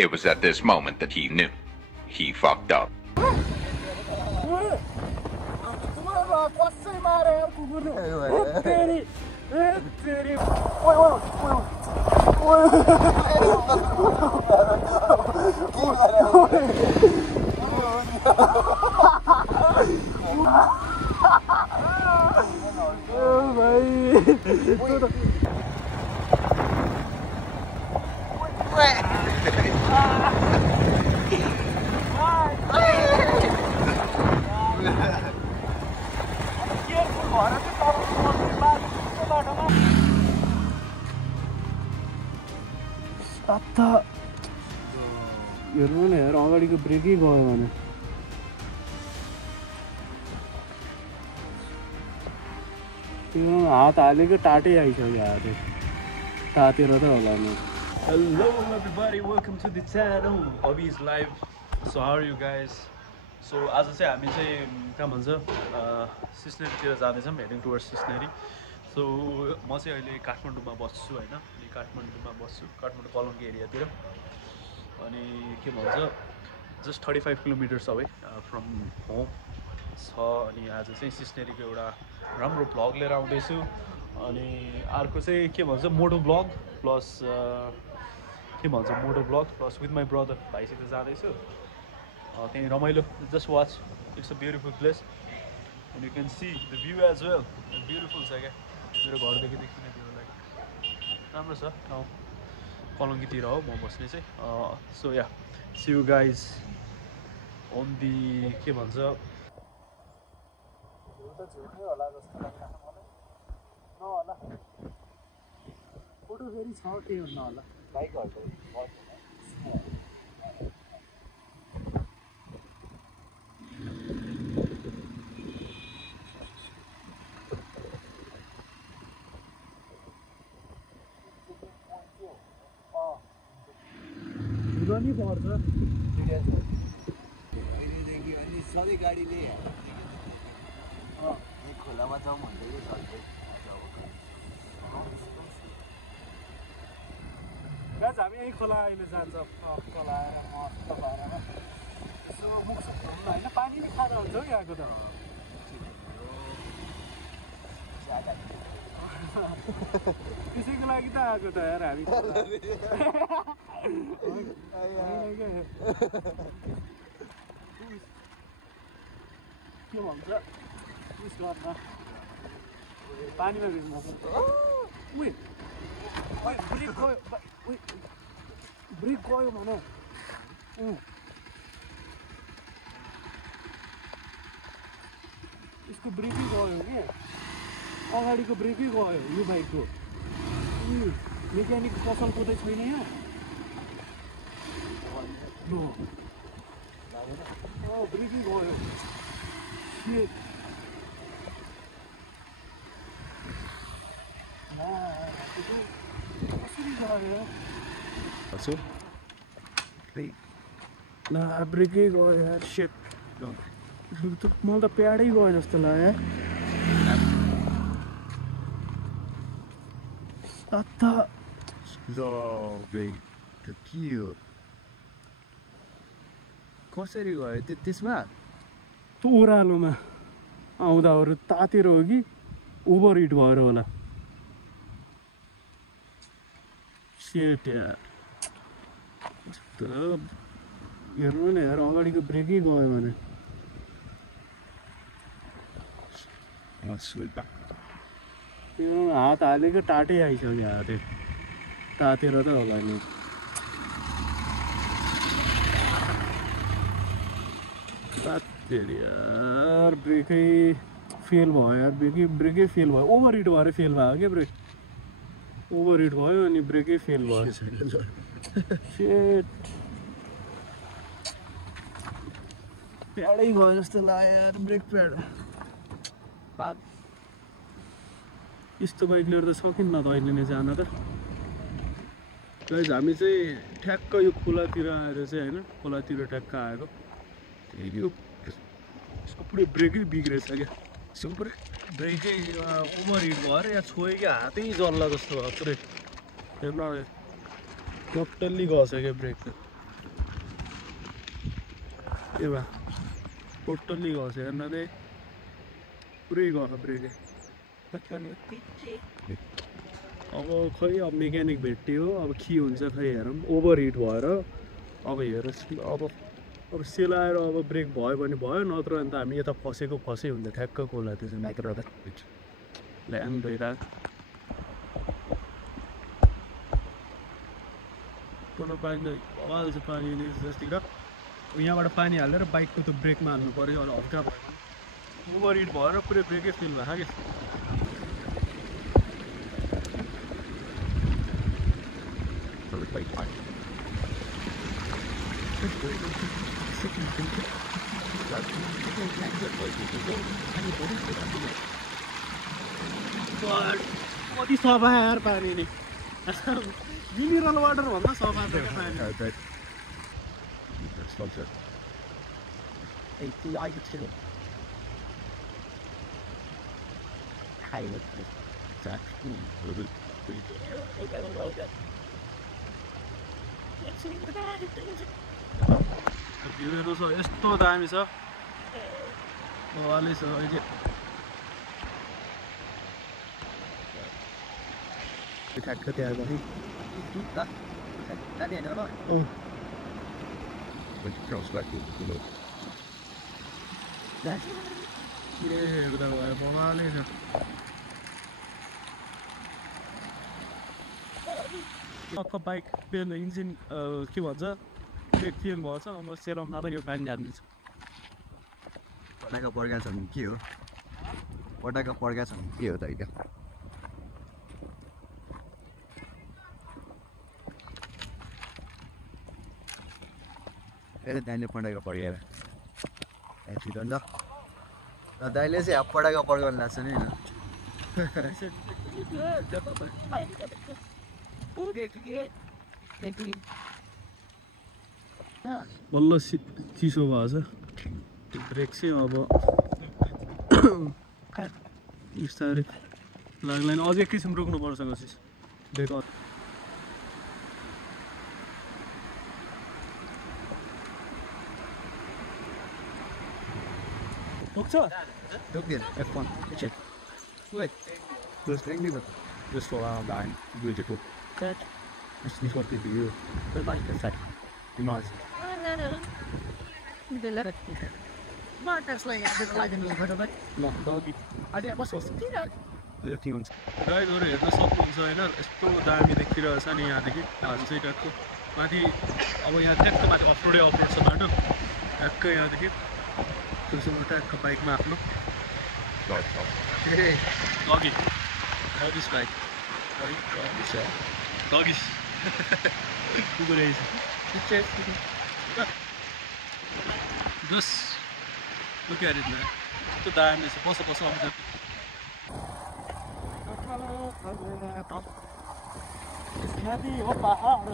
It was at this moment that he knew. He fucked up. हेर्नु न यार अगाडिको ब्रेकै गयो भने त्यो हात हालेको टाटै आइसक्यो हात तातेर त होला नि Hello everybody, welcome to the channel. Abhi is live. So how are you guys? So आज चाहिँ हामी चाहिँ के भन्छ सिस्नेरीतिर जाँदैछौँ, हेडिङ टुवर्ड्स सिस्नेरी. सो म चाहिँ अहिले काठमाडौँमा बस्छु हैन. अनि काठमाडौँमा बस्छु, काठमाडौँ कलङ्की एरियातिर. अनि के भन्छ just 35 kilometres away from home छ. अनि आज चाहिँ सिस्नेरीको एउटा राम्रो भ्लग लिएर आउँदैछु. अनि अर्को चाहिँ के भन्छ मोटो भ्लग प्लस के भन्छ moto vlog plus with my brother भाइसित जाँदैछु. त्यही रमाइलो. Just watch, it's a beautiful place and you can see the view as well. Beautiful छ क्या, मेरो घरदेखि देखिने भ्यूलाई राम्रो छ. ठाउँ कलङ्कीतिर हो म बस्ने चाहिँ. So yeah see you guys on the के भन्छ फोटो फेरि छ त्यही हुन्न होला बाइकहरूको नि पर्छ फेरिदेखि अनि सधैँ गाडीले खोलामा जाउँ भन्दै गाज हामी यहीँ खोला अहिले जान्छ. खोला आएर मस्त भएर यसो मुख सुक्नु होइन, पानी नि खाँदा हुन्छ हौ यहाँको त. त्यसैको लागि त आएको त यार हामी. के भन्छ उस गर्न पानीमा भिज्नु ब्रेक गयो, ब्रेक गयो भन. यसको ब्रेकै गयो कि अगाडिको ब्रेकै गयो यो बाइकको. मेकानिक पसल कोही छैन यहाँ. ब्रेकै गयो. कसरी गयो ब्रेकै गयो यार. सेट मलाई त प्याडै गयो जस्तो लाग्यो. कसरी गयो त्यसमा? त्यो ओह्रालोमा आउँदाहरू तातेर हो कि ओभर हिट भएर होला. सेट यार हेर्नु न यार अगाडिको ब्रेकै गयो भने त्यो हात हालेको टाटै आइसक्यो हात तातेर त होला नि. यार ब्रेकै फेल भयो यार. ब्रेकै फेल भयो. ओभर हिट भएर फेल भयो क्या ब्रेक. ओभर हिट भयो अनि ब्रेकै फेल भयो. सेट प्याडै गयो जस्तो लाग्यो यार. ब्रेक प्याड यस्तो बाइक लिएर त सकिन्न त अहिले नै जान त. गाइस हामी चाहिँ ठ्याक्क यो खोलातिर आएर चाहिँ होइन, खोलातिर ठ्याक्क आएको. यसको पुरै ब्रेकै बिग्रेछ क्या. यसको पुरै ब्रेकै ओभर हिट भएर यहाँ छोयो क्या, हातै जल्ला जस्तो भयो पुरै. हेर्नु टोटल्ली गएछ क्या ब्रेक त. ए बा टोटल्ली गयो हेर्न दे पुरै गयो ब्रेक अब खै अब मेकानिक भेट्यो अब के हुन्छ खै हेरौँ ओभर हिट भएर अब हेर अब सेलाएर अब ब्रेक भयो भने भयो नत्र अन्त हामी यता फसै हुन्छ ठ्याक्क कोला त्यो चाहिँ मात्र ल्याङ भइरहेको तल पानी आवाज चाहिँ पानी जस्तिर यहाँबाट पानी हालेर बाइकको त्यो ब्रेकमा हाल्नु पऱ्यो अलिक हल्का भयो ओभर हिट भएर पुरै ब्रेकै फिल भएको क्या कति सफा यार पानी नि मिनरल वाटर भन्दा सफा छ क्या पानी भ्यूहरू छ यस्तो दामी छ वाले छ अहिले ठ्याक्क त्यहाँ गरी हेर्दा भयो बगाले छ टक्क बाइक पेन इन्जिन के भन्छ ब्रेक फेल भएछ अब सेलाउन अब यो पानी हाल्दैछ पटाएको पर्का छ भने के हो पटाएको पर्का छ भने के हो त अहिले फेरि दाइले पटाएको पर्केर एक्सिडेन्ट र दाइले चाहिँ अब पटाएको पर्काउनु लाग्छ नि बल्ल चिसो भएछ ब्रेक चाहिँ अब बिस्तारै लाग्दैन अझै एकैछिन रोक्नुपर्छ कसिस ब्रेक पुग्छ F1 check wait just bring me just for our line beautiful that actually what did you the bike is that nice but that's like in the bit no doggy I did was so lifting on गाइडहरू हेर्न सक्नुहुन्छ होइन यस्तो दामी देखिरहेको छ नि यहाँदेखि हाल चाहिँ ट्याक्क माथि अब यहाँ ट्याक्क माथि अफरोडै अफरोड छ बाटो ट्याक्क यहाँदेखि त्यसमा ट्याक्क बाइकमा आफ्नो डगिस बाइक डगिस कुकुर बस look at it man यस्तो दामी छ बस आउँछ नदी हो पहाड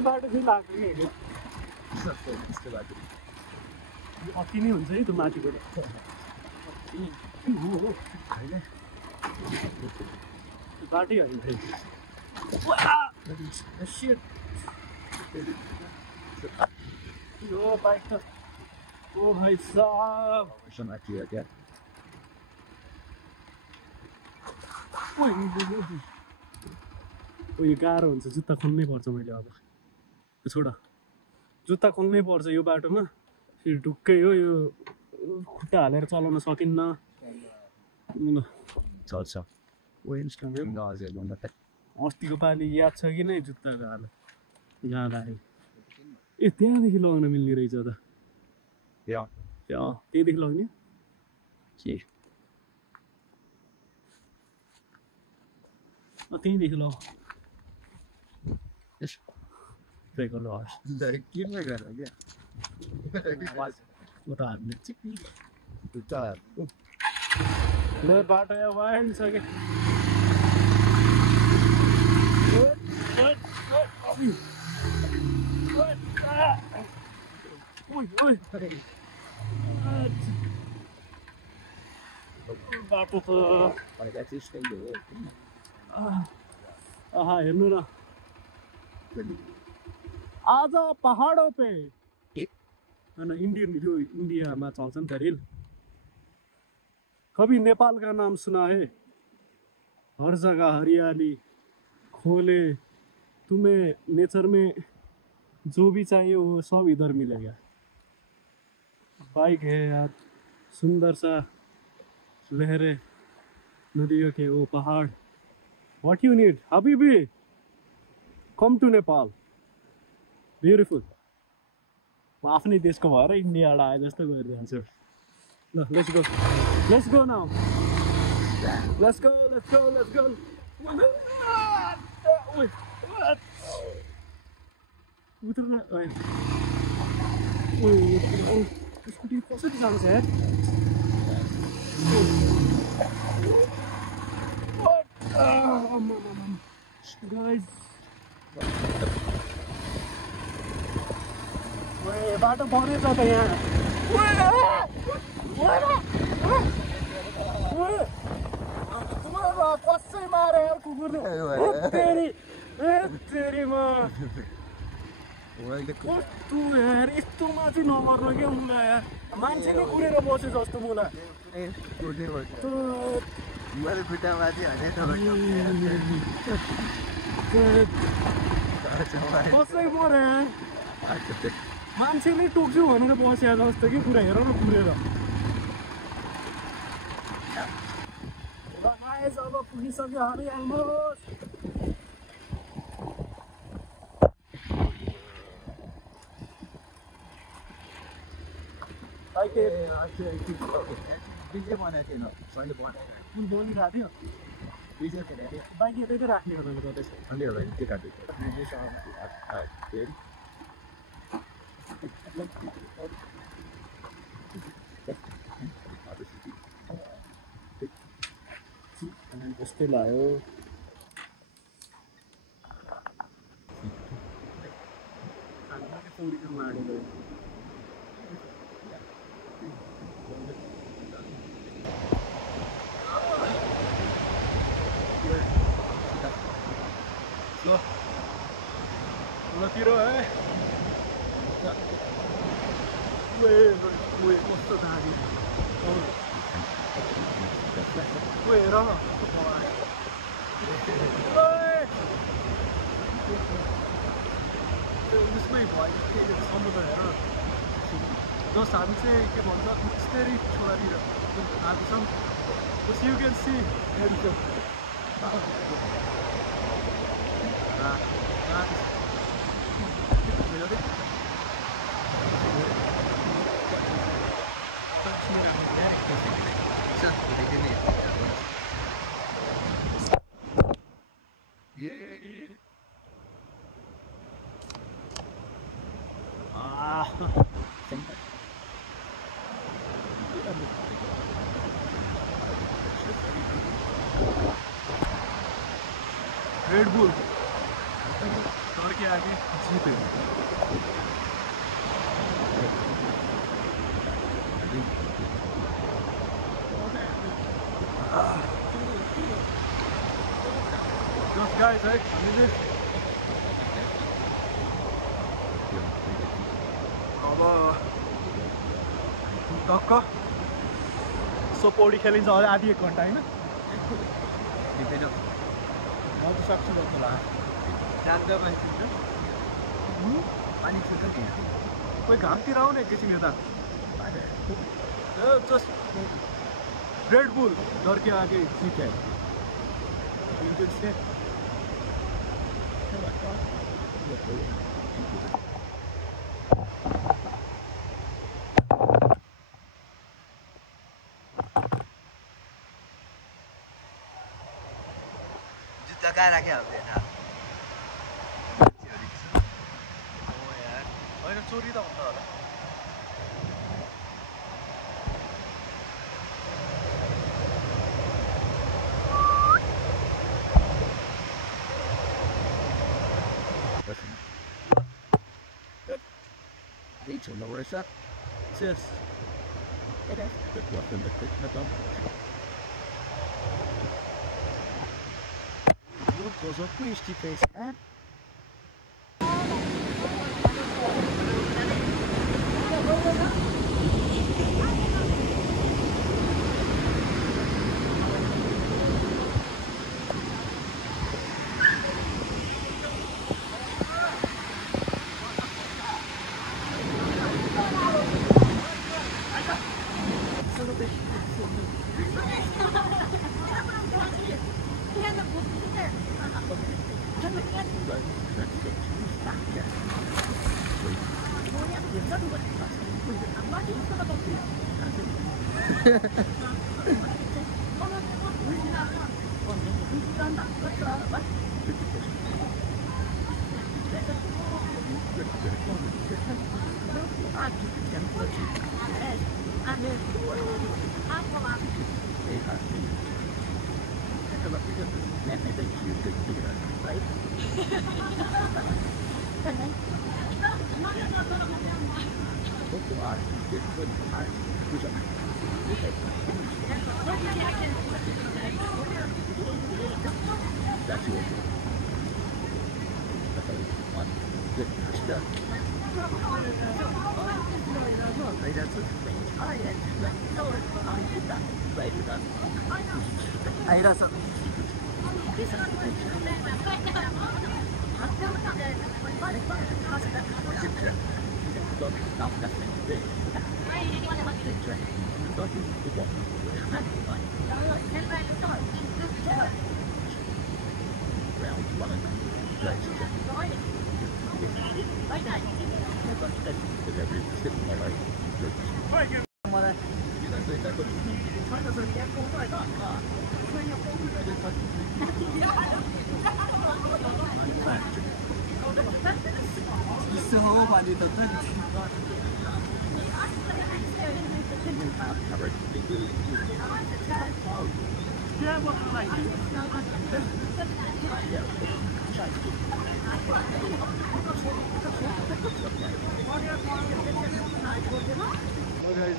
बाटो चाहिँ लाग्यो अति नै हुन्छ है त्यो माथिबाट बाटै होइन यो बाइक त ओ भाइ साहब यो गाह्रो हुन्छ जुत्ता खोल्नै पर्छ मैले अब छोडा जुत्ता खोल्नै पर्छ यो बाटोमा फेरि ढुक्कै हो यो खुट्टा हालेर चलाउन सकिन्न चल्छ अस्तिको पालि याद छ कि नै जुत्ताको हाल जाँदाखेरि ए त्यहाँदेखि लगाउन मिल्ने रहेछ त Yeah. त्यहीदेखि लग्ने Okay. त्यहीँदेखि लग Yes. ब्रेक गर्नु हवस् Give me that again. म त हाल्ने चिक्की Good job. ल बाटो यहाँ भइसक्यो बाटो त हेर्नु न आज पहाडों पे होइन इंडिया में चल्छ नि त रिल कभी नेपाल का नाम सुना है हर जगह हरियाली खोले तुम्हें नेचर में जो भी चाहिए वो सब इधर मिलेगा बाइक है यार सुंदर सा लहरें नदियों के वो पहाड़ व्हाट यू नीड हबीबी कम टू नेपाल ब्यूटिफुल म आफ्नै देशको भएर इन्डियाबाट आए जस्तो गरिदिन्छु ल let's go now let's go उत्रन स्कुटी कसरी जान्छ यार गाइस बाटो बनेछ त यहाँ कसै मारे यार कुकुरले तेरीमा कस्तो यार यस्तोमा चाहिँ नमर्न क्या उसलाई यार मान्छे नै कुरेर बसे जस्तो मलाई कसै मरे मान्छेले टोक्छु भनेर बस्या जस्तो कि कुरा हेर न कुरेर अब पुगिसक्यो अरे अलमोस्ट बोलिरहेको थियो बाइक यतै राख्ने हो गर्दैछ त्यस्तै लाग्यो लतिर है कस्तो दामी हेर न उसमै भयो समुद्र हेर जस्ट हामी चाहिँ के भन्छ स्टेरी छोरातिर आएको छौँ you can see Red Bull दौड़ के आगे जीते Just guys, hey, music. अब टक्क सो पौडी खेलिन्छ अझै आधी एक घन्टा होइन म त सक्छु जस्तो लाग्यो कोही घामतिर आउने एकैछिन यता जस्ट रेड बुल डर के आगे ठीक है जग्गा राख्यो हामीले होइन होइन चोरी त हुन्छ होला Need to lower us up. Yes. Okay. Good luck in the quick up. Look, those are priesty face, man.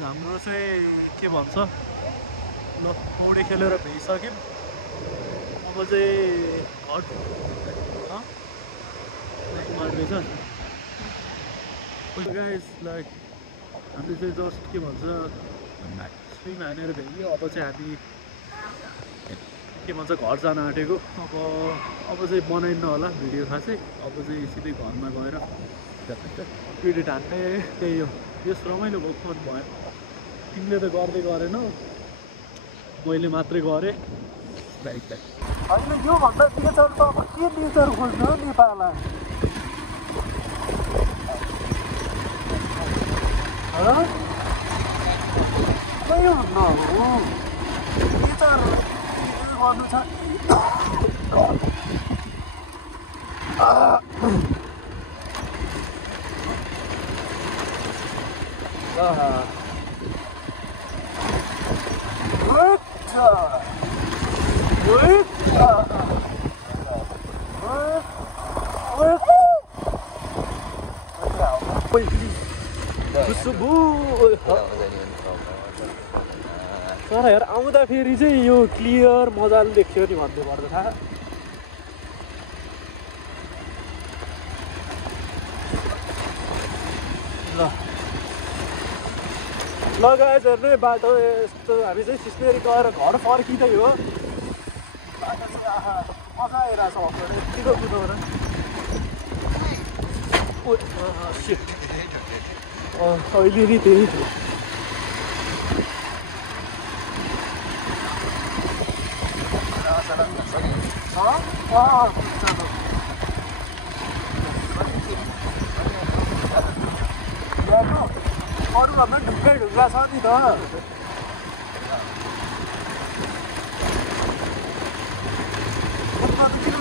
हाम्रो चाहिँ के भन्छ ल पौडी खेलेर भइसक्यौँ अब चाहिँ गाइस लाइक हामीले चाहिँ जस्ट के भन्छ स्विम हानेर भ्याइयो अब चाहिँ हामी के भन्छ घर जान आँटेको अब चाहिँ बनाइन्न होला भिडियो खासै अब चाहिँ सिधै घरमा गएर पिडिट हान्ने त्यही हो यस रमाइलो भएको भयो तिमीले त गर्दै गरेनौ मैले मात्रै गरेँ होइन योभन्दा नेचर त अब के नेचर खोज्नु हो नेपालमा खै भन्नु हो नेचर गर्नु छ तर हेर आउँदाखेरि चाहिँ यो क्लियर मजाले देख्यो नि भन्नु पर्छ थाहा ल गाइस हेर्नु बाटो यस्तो हामी चाहिँ सिस्नेरी गएर घर फर्किँदै हो बाटो चाहिँ आहा मजा आइरहेछ यतिको कुदाएर अहिले नि त्यही अरूभन्दा ढुङ्गा ढुङ्गा छ नि त किन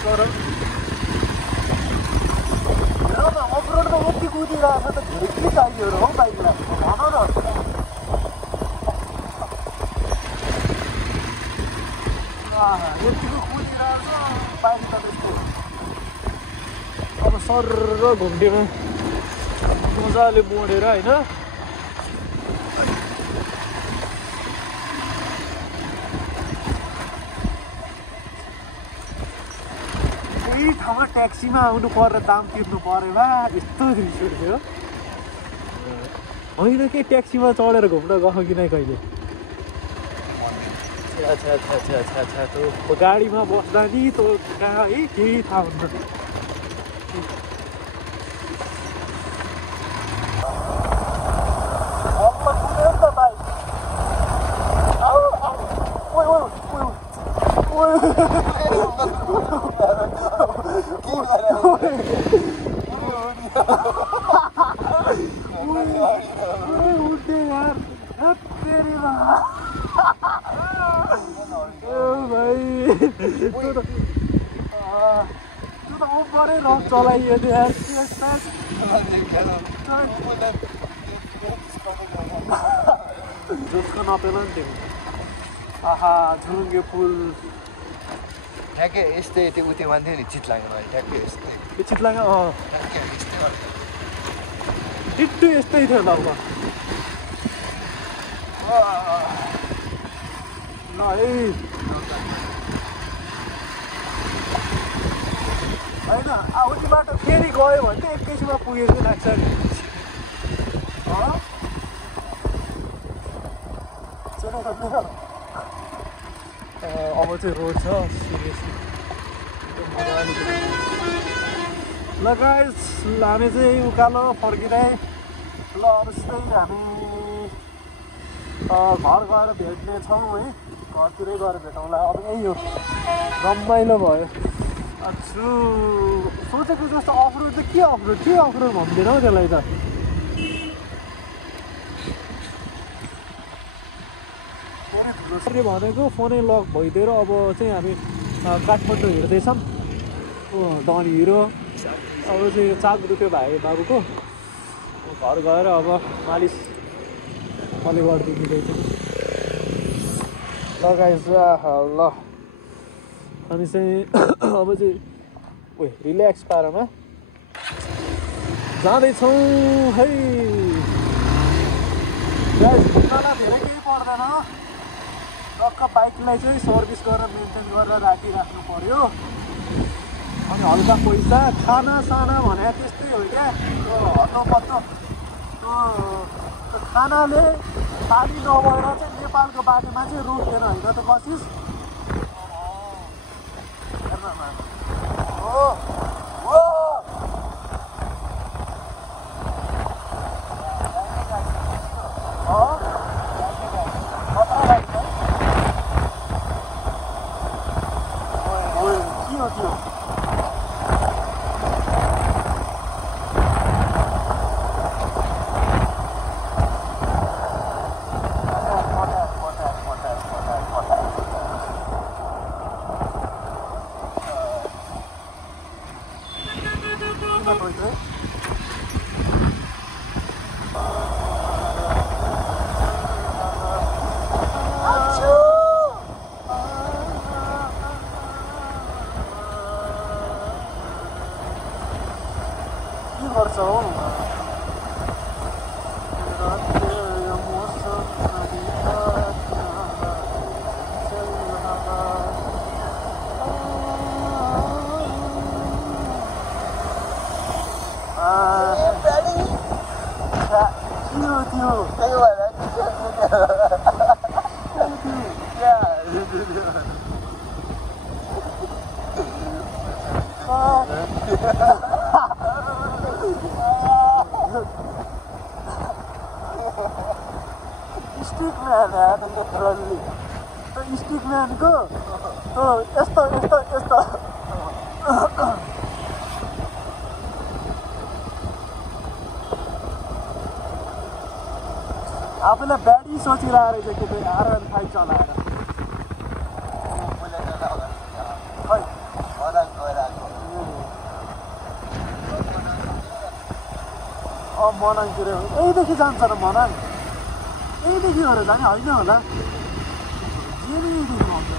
तर अफरोडमा यति कुदिरहेको छ त धेरै के चाहियो र हौ बाइकलाई भन न यतिको कुदिरहेको छ बाइक त त्यस्तो अब सर र घुम्टेमा मजाले मोडेर होइन यही ठाउँमा ट्याक्सीमा आउनु परेर दाम तिर्नु पऱ्यो बा यस्तो रिस उठ्यो होइन के ट्याक्सीमा चढेर घुम्न गएको कि नै कहिले गाडीमा बस्दा नि तँ कहाँ है केही थाहा हुन्न चलाइयो यार जसको नपेला नि त्यो आहा झुङ्गे फुल ठ्याक्कै यस्तै त्यो उयो मान्थ्यो नि चितलाङमा ठ्याक्कै यस्तै यो चितलाङ ठ्याक्कै यस्तै डिट्टो यस्तै थियो लगभग ल है होइन उति बाटो फेरि गयो भने त एकैछिनमा पुगेको लाग्छ नि अब चाहिँ रोड छ सिरियसली ल गाइस हामी चाहिँ उकालो फर्किँदै ल अब यस्तै हामी घर गएर भेट्नेछौँ है घरतिरै गएर भेटौँला अब यही हो रमाइलो भयो छु सोचेको जस्तो अफरोड चाहिँ के अफरोड भन्दैन हौ त्यसलाई त भनेको फोनै लक भइदिएर अब चाहिँ हामी काठमाडौँ हिँड्दैछौँ डन हिरो अब चाहिँ चाक रुप्यो भाइ बाबुको घर गएर अब मालिस मैले गरिदिँदैछ लगाइस ल हामी चाहिँ अब चाहिँ रिल्याक्स पारामा जाँदैछौँ है घुम्नलाई धेरै केही पर्दैन टक्क बाइकलाई चाहिँ सर्भिस गरेर मेन्टेन गरेर राखिराख्नु पर्यो अनि हल्का पैसा खाना साना भने त्यस्तै हो क्या हत्तपत्त खानाले पानी नभएर चाहिँ नेपालको बाटोमा चाहिँ रोक्दैन होइन त कसिस स्टिकम्यानको यस्तो आफूलाई ब्याडी सोचिरहेको रहेछ कि R15 चलाएर मनाङतिर यहीदेखि जान्छ र मनाङ यहीदेखि हो र जाने होइन होला जेदेखि भन्छ